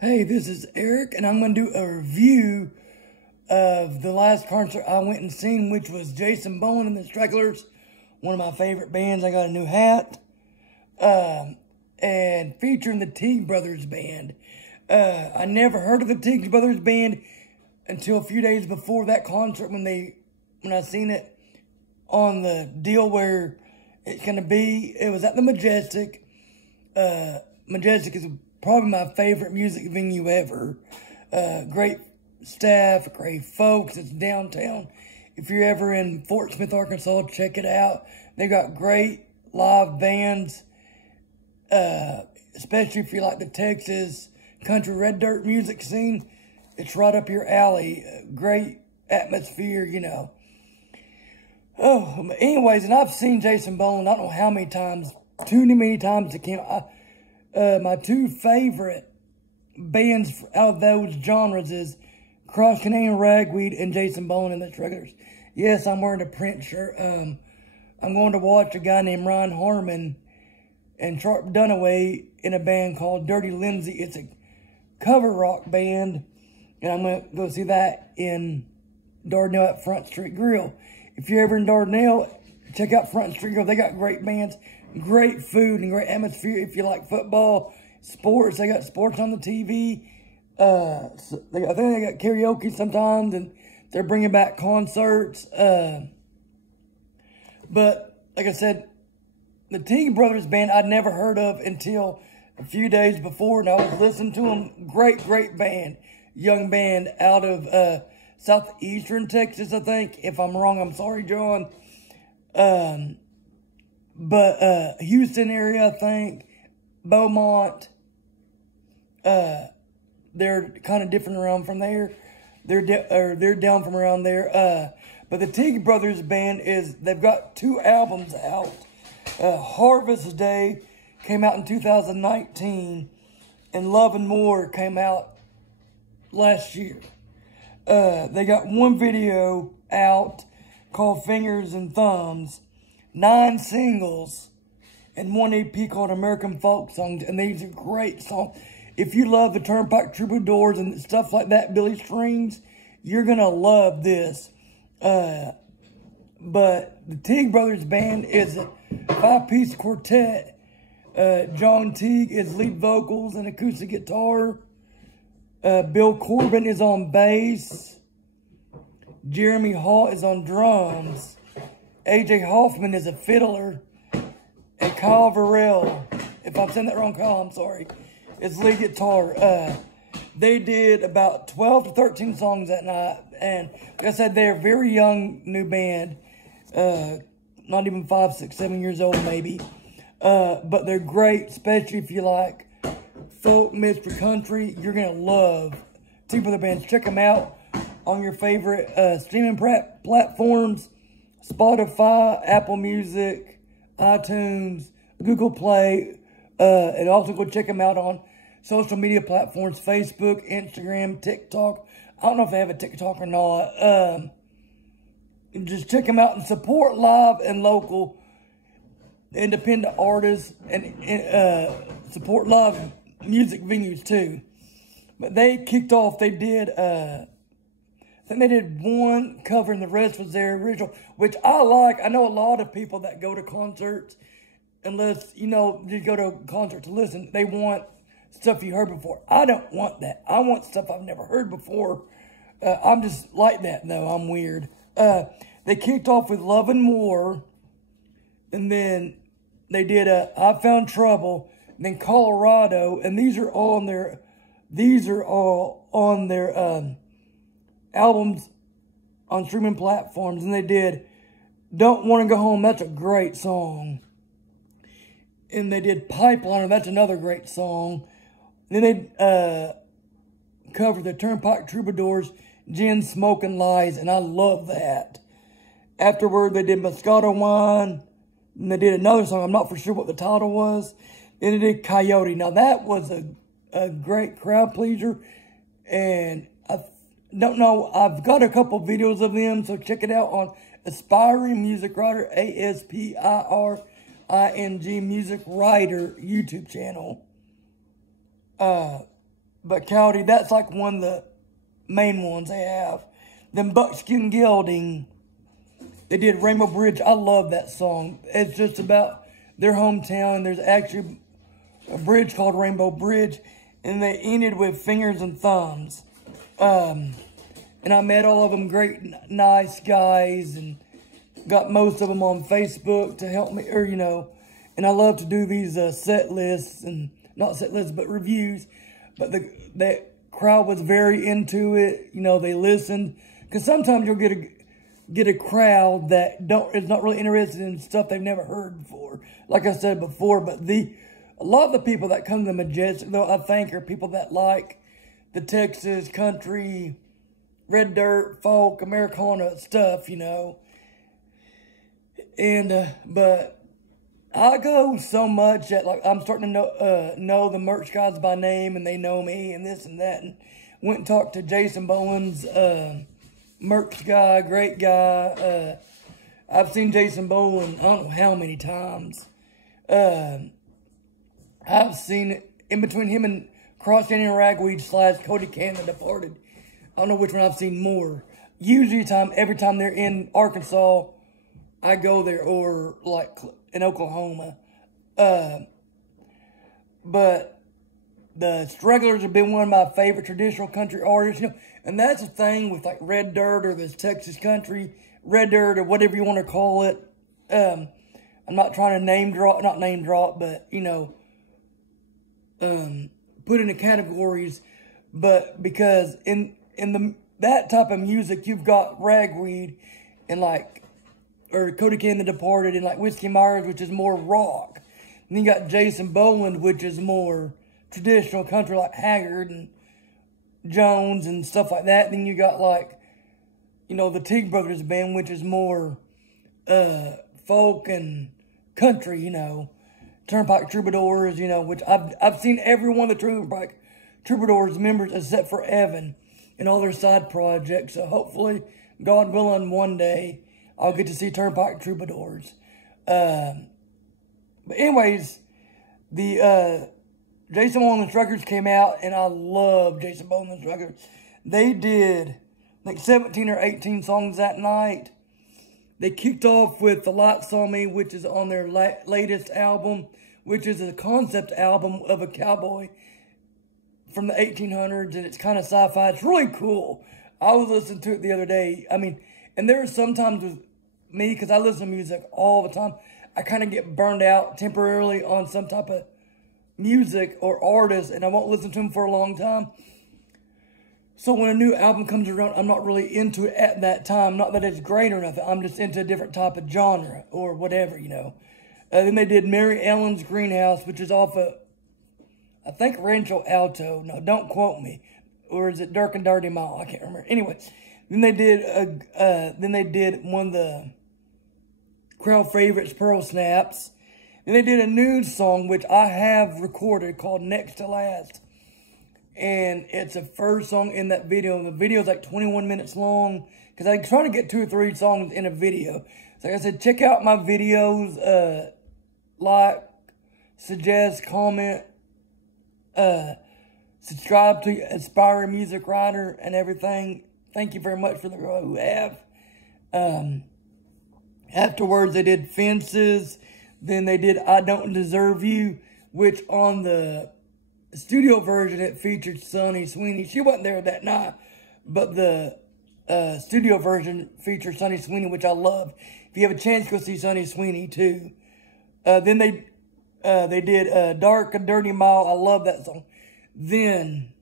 Hey, this is Eric, and I'm going to do a review of the last concert I went and seen, which was Jason Boland and the Stragglers, one of my favorite bands. I got a new hat, and featuring the Teague Brothers Band. I never heard of the Teague Brothers Band until a few days before that concert when I seen it on the deal where it's going to be. It was at the Majestic. Majestic is probably my favorite music venue ever. Great staff, great folks. It's downtown. If you're ever in Fort Smith, Arkansas, check it out. They got great live bands, especially if you like the Texas country red dirt music scene. It's right up your alley. Great atmosphere, you know. Oh, anyways, and I've seen Jason Boland, I don't know how many times, too many times to count. My two favorite bands out of those genres is Cross Canadian Ragweed and Jason Boland and the Stragglers. Yes, I'm wearing a Prince shirt. I'm going to watch a guy named Ryan Harmon and Sharp Dunaway in a band called Dirty Lindsay. It's a cover rock band, and I'm going to go see that in Dardanelle at Front Street Grill. If you're ever in Dardanelle, check out Front Street Grill. They got great bands, great food, and great atmosphere. If you like football, sports, they got sports on the TV. I think they got karaoke sometimes, and they're bringing back concerts. But like I said, the Teague Brothers Band I'd never heard of until a few days before, and I was listening to them. Great band, young band out of southeastern Texas, I think. If I'm wrong, I'm sorry, John. But Houston area, I think, Beaumont, they're kind of different around from there. They're down from around there. But the Teague Brothers Band they've got 2 albums out. Harvest Day came out in 2019, and Love and More came out last year. They got 1 video out called Fingers and Thumbs, 9 singles, and 1 EP called American Folk Songs, and these are great songs. If you love the Turnpike Troubadours and stuff like that, Billy Strings, you're going to love this. But the Teague Brothers Band is a 5-piece quartet. John Teague is lead vocals and acoustic guitar. Bill Corbin is on bass. Jeremy Hall is on drums. AJ Hoffman is a fiddler. And Kyle Varell, if I'm saying that wrong, Kyle, I'm sorry, is lead guitar. They did about 12 to 13 songs that night. And like I said, they're a very young new band. Not even 5, 6, 7 years old maybe. But they're great, especially if you like folk, mystery, country. You're going to love Teague Brothers Bands. Check them out on your favorite streaming platforms. Spotify, Apple Music, iTunes, Google Play, and also go check them out on social media platforms, Facebook, Instagram, TikTok. I don't know if they have a TikTok or not. Just check them out and support live and local independent artists and support live music venues too. But they kicked off, they did, I think they did 1 cover and the rest was their original, which I like. I know a lot of people that go to concerts, unless, you know, you go to a concert to listen, they want stuff you heard before. I don't want that. I want stuff I've never heard before. I'm just like that, though. I'm weird. They kicked off with Love and More, and then they did I Found Trouble, and then Colorado, and these are all on their albums on streaming platforms. And they did Don't Want to Go Home. That's a great song. And they did Pipeliner. That's another great song. And then they covered the Turnpike Troubadours, Gin, Smoke, and Lies, and I love that. Afterward, they did Moscato Wine, and they did another song. I'm not for sure what the title was. Then they did Coyote. Now, that was a great crowd pleaser, and I don't know. I've got a couple videos of them, so check it out on Aspiring Music Writer, ASPIRING Music Writer YouTube channel. But County, that's like one of the main ones they have. Then Buckskin Gelding, they did Rainbow Bridge. I love that song. It's just about their hometown. There's actually a bridge called Rainbow Bridge, and they ended with Fingers and Thumbs. And I met all of them, great, nice guys, and got most of them on Facebook to help me, or, you know, and I love to do these set lists, and not set lists, but reviews. But that crowd was very into it. You know, they listened, because sometimes you'll get a crowd that is not really interested in stuff they've never heard before. Like I said before, but a lot of the people that come to the Majestic, though, I think, are people that like the Texas country, red dirt, folk, Americana stuff, you know. And but I go so much that, like, I'm starting to know the merch guys by name, and they know me and this and that. And went and talked to Jason Boland's merch guy, great guy. I've seen Jason Boland, I don't know how many times. I've seen it in between him and Cross Indian Ragweed / Cody Cannon, The Departed. I don't know which one I've seen more. Usually every time they're in Arkansas, I go there, or like in Oklahoma. But the Stragglers have been one of my favorite traditional country artists, you know, and that's the thing with like Red Dirt or this Texas country, Red Dirt or whatever you want to call it. I'm not trying to not name drop, but, you know, put into categories, but because in that type of music, you've got Ragweed and or Cody Cannon, The Departed, and like Whiskey Myers, which is more rock. And then you got Jason Boland, which is more traditional country, like Haggard and Jones and stuff like that. And then you got, like, you know, the Teague Brothers band, which is more folk and country, you know. Turnpike Troubadours, you know, which I've seen every one of the Turnpike Troubadours members except for Evan and all their side projects. So hopefully, God willing, one day I'll get to see Turnpike Troubadours. But anyways, the Jason Boland and Stragglers came out, and I love Jason Boland and Stragglers. They did like 17 or 18 songs that night. They kicked off with The Lights on Me, which is on their latest album, which is a concept album of a cowboy from the 1800s, and it's kind of sci-fi. It's really cool. I was listening to it the other day. I mean, and there are sometimes with me, because I listen to music all the time, I kind of get burned out temporarily on some type of music or artist, and I won't listen to them for a long time. So when a new album comes around, I'm not really into it at that time. Not that it's great or nothing. I'm just into a different type of genre or whatever, you know. Then they did Mary Ellen's Greenhouse, which is off of, I think, Rancho Alto. No, don't quote me. Or is it Dark and Dirty Mile? I can't remember. Anyway, then they did one of the crowd favorites, Pearl Snaps. Then they did a nude song, which I have recorded, called Next to Last. And it's the first song in that video. The video is like 21 minutes long, because I try to get 2 or 3 songs in a video. So like I said, check out my videos, like, suggest, comment, subscribe to Aspiring Music Writer and everything. Thank you very much for the people who have. Afterwards, they did Fences. Then they did I Don't Deserve You, which on the studio version, it featured Sunny Sweeney. She wasn't there that night, but the studio version featured Sunny Sweeney, which I love. If you have a chance, go see Sunny Sweeney too. Then they did Dark and Dirty Mile. I love that song. Then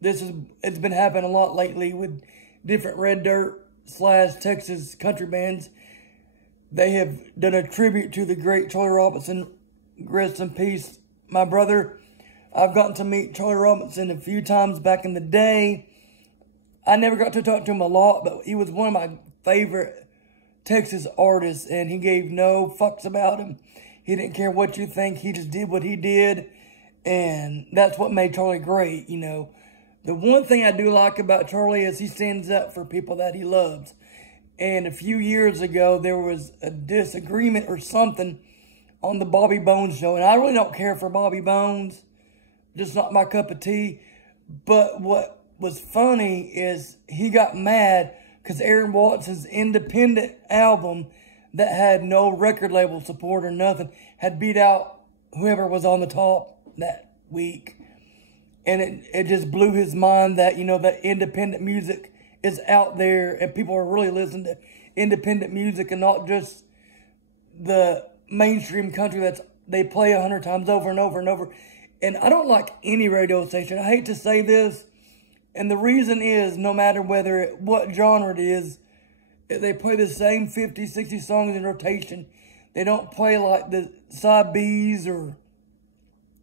it's been happening a lot lately with different Red Dirt / Texas country bands. They have done a tribute to the great Charlie Robinson. Rest in peace, my brother. I've gotten to meet Charlie Robinson a few times back in the day. I never got to talk to him a lot, but he was one of my favorite Texas artists, and he gave no fucks about him. He didn't care what you think. He just did what he did, and that's what made Charlie great, you know. The one thing I do like about Charlie is he stands up for people that he loves. And a few years ago, there was a disagreement or something on the Bobby Bones show, and I really don't care for Bobby Bones. Just not my cup of tea. But what was funny is he got mad because Aaron Watson's independent album that had no record label support or nothing had beat out whoever was on the top that week. And it just blew his mind that, you know, that independent music is out there and people are really listening to independent music and not just the mainstream country they play 100 times over and over and over. And I don't like any radio station. I hate to say this. And the reason is, no matter what genre it is, they play the same 50, 60 songs in rotation. They don't play like the side Bs or,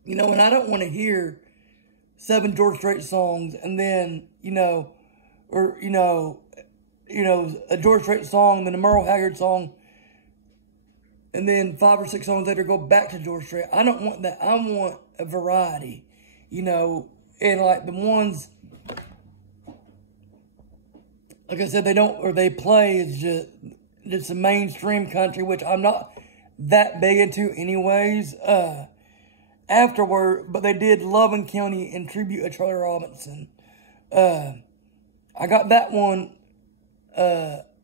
you know, and I don't want to hear 7 George Strait songs and then, a George Strait song, then a Merle Haggard song, and then 5 or 6 songs later go back to George Strait. I don't want that. I want a variety, you know, and like the ones, like I said, they play is just the mainstream country, which I'm not that big into anyways. Afterward, but they did Loving County in tribute to Charlie Robinson. I got that one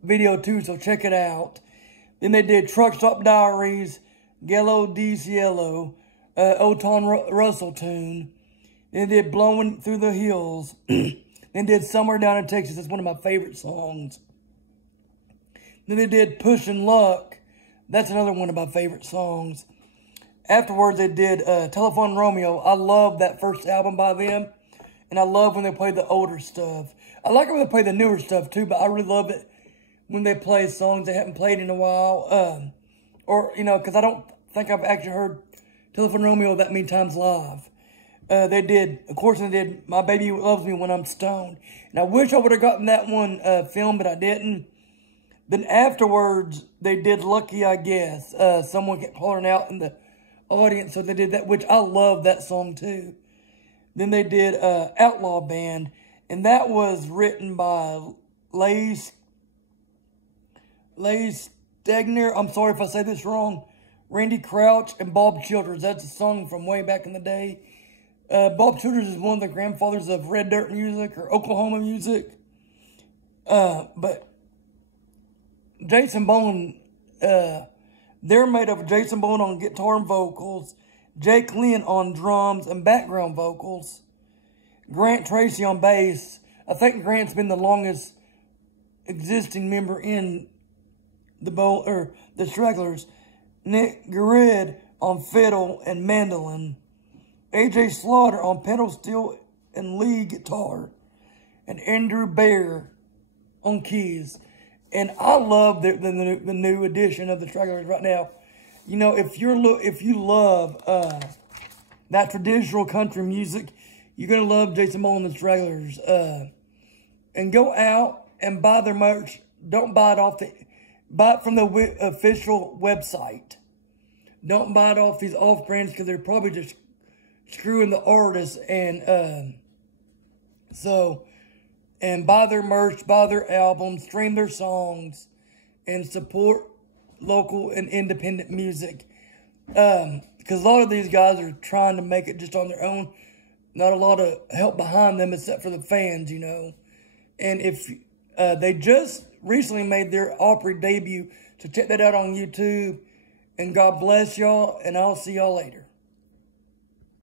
video too, so check it out. Then they did Truck Stop Diaries, Yellow D Cielo, Old Tom Russell tune. Then they did Blowing Through the Hills. Then did Somewhere Down in Texas. That's one of my favorite songs. Then they did Pushin' Luck. That's another one of my favorite songs. Afterwards, they did Telephone Romeo. I love that first album by them. And I love when they play the older stuff. I like it when they play the newer stuff too, but I really love it when they play songs they haven't played in a while. Or, you know, because I don't think I've actually heard Telephone Romeo that many times live. They did My Baby Loves Me When I'm Stoned. And I wish I would have gotten that one filmed, but I didn't. Then afterwards, they did Lucky, I Guess. Someone kept hollering out in the audience, so they did that, which I love that song too. Then they did Outlaw Band, and that was written by Lace Stegner. I'm sorry if I say this wrong. Randy Crouch and Bob Childers. That's a song from way back in the day. Bob Childers is one of the grandfathers of Red Dirt music or Oklahoma music. But Jason Boland, they're made of Jason Boland on guitar and vocals, Jake Lynn on drums and background vocals, Grant Tracy on bass. I think Grant's been the longest existing member in the Stragglers. Nick Garid on fiddle and mandolin, AJ Slaughter on pedal steel and lead guitar, and Andrew Bear on keys. And I love the new edition of the Stragglers right now. You know, if you love that traditional country music, you're gonna love Jason Boland and the Stragglers. And go out and buy their merch. Don't buy it from the official website. Don't buy it off these off-brands because they're probably just screwing the artists. And and buy their merch, buy their albums, stream their songs, and support local and independent music. Because a lot of these guys are trying to make it just on their own. Not a lot of help behind them except for the fans, you know. And if they just recently made their Opry debut, so check that out on YouTube. And God bless y'all, and I'll see y'all later.